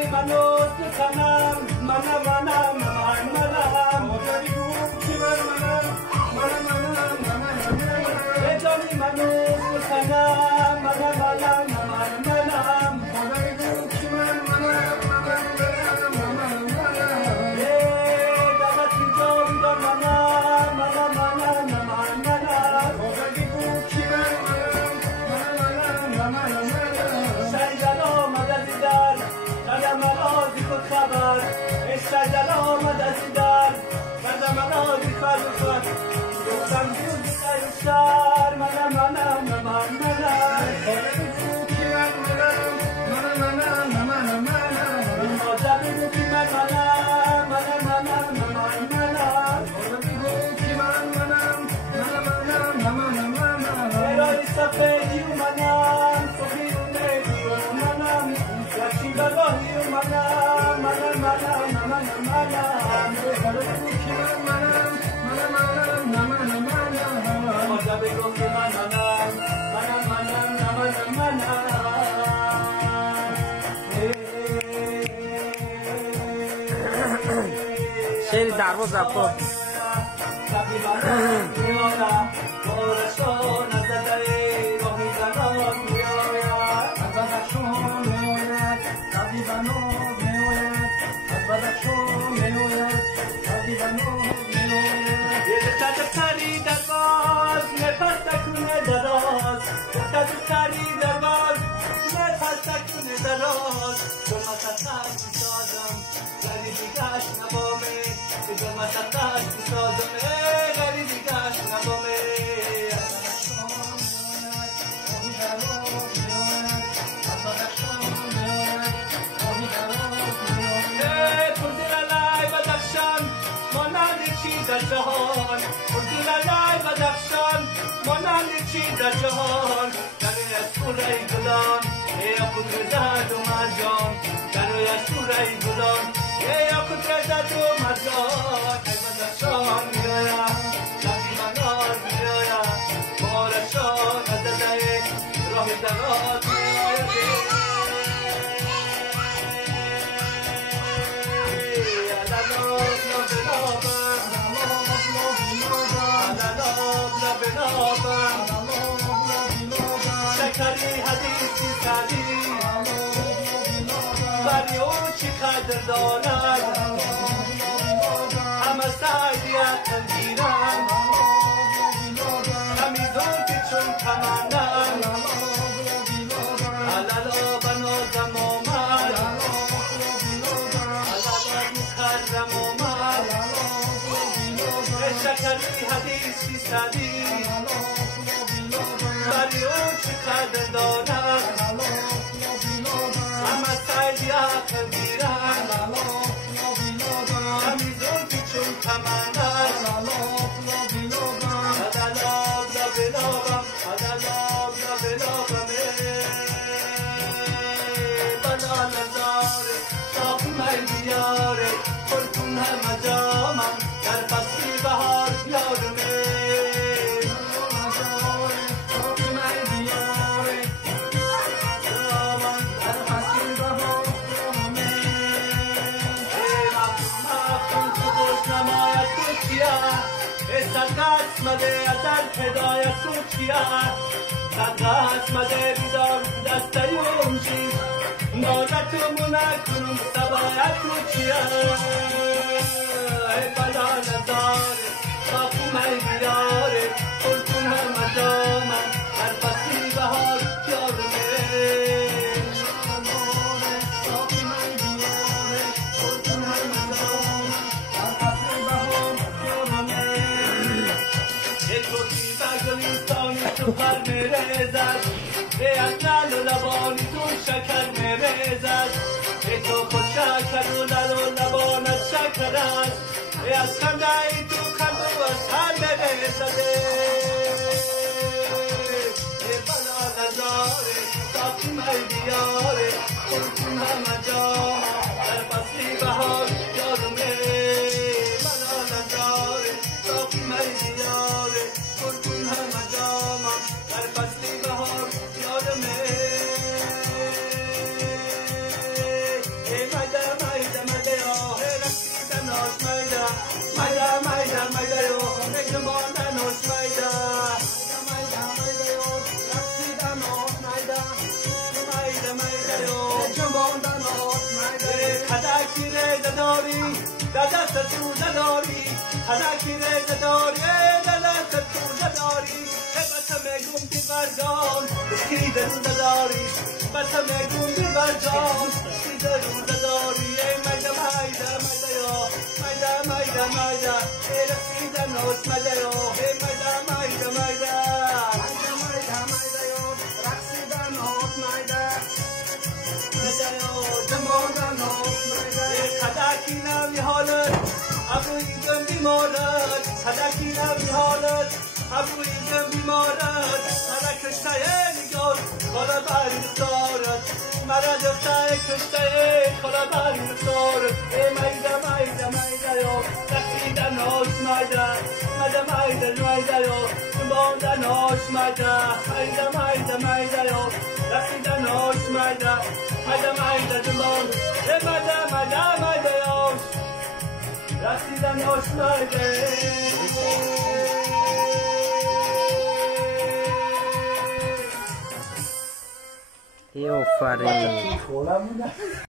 جانی منو سنم منم مادری گفت که منم جانی منو سنم منم مادری گفت که شجر آمد از در قدم نازی فرزد گفتم جون سر منم مادر بگو که ارائه سفیدی منم سفیرونه منم یکی بگاهی منم شعری درواز رفت جهان اردو لالای بدخشان مانند چی در جهان جنوی از سوره گلان یا قدرت و مرجان جنوی از سوره گلان یا قدرت و مرجان ای بدخشان میایم لبی منار میایم بارشان از دلای راه دراز میایم شکری حدیثی سری بری او چی قدر دارد همه سعیت گیرم همیزون که چون کمندم علالا بنازم آمد علالا مکرم آمد شکری حدیثی سری بری او چی قدر دارد همه سعی عقل گیرن همیزون که چون کمندن عدلاب لبلابم بلا نزاره تاقمه بیاره خلکون همه جامم در فصلی بهار بیارونه صدقت مده ازل هدایت تو چیه صدقت مده بیدار دسته یونجی نازتمونه کنم سبایت تو چیه ای بلا نداره باقومه بیاره خلکون همه جامن در فصلی بهار یارونه تو پر میرزد ای از لل و لبانی تو شکر میرزد ای تو خود شکر و لل و لبانت شکر است ای از خنده ای تو خنده و از خنده میرزده ای بلا نزاره تاقیمه بیاره خلکون همه جامن در فصلی بهار یارمه بلا نزاره تاقیمه بیاره خلکون همه جامن در فصلی بهار یادمه ای دست تو نداری هدکی نداری دست تو نداری بس میگم بیبرجان کی درو نداری بس میگم بیبرجان کی درو نداری ای مایدا مایدا مایدا یا مایدا مایدا مایدا ای رسیدن نوش مایدا یا ای مایدا مایدا مایدا مایدا مایدا مایدا یا رسیدن نوش مایدا مایدا یا جمعان نوش مایدا هدکی نمی حالت ابرویم بیمارت هدکی نمی حالت ابرویم بیمارت مرا کشته نگار خلا بری دارد مرا جفته کشته خلا بری دارد ای مایدا مایدا مایدا یا رسیدن نوش مایدا مایدا مایدا مایدا یا جنباندن نوش مایدا مایدا مایدا مایدا یا رسیدن نوش مایدا مایدا مایدا جنباند ای مایدا مایدا مایدا یا رسیدن نوش مایدا ای آفرین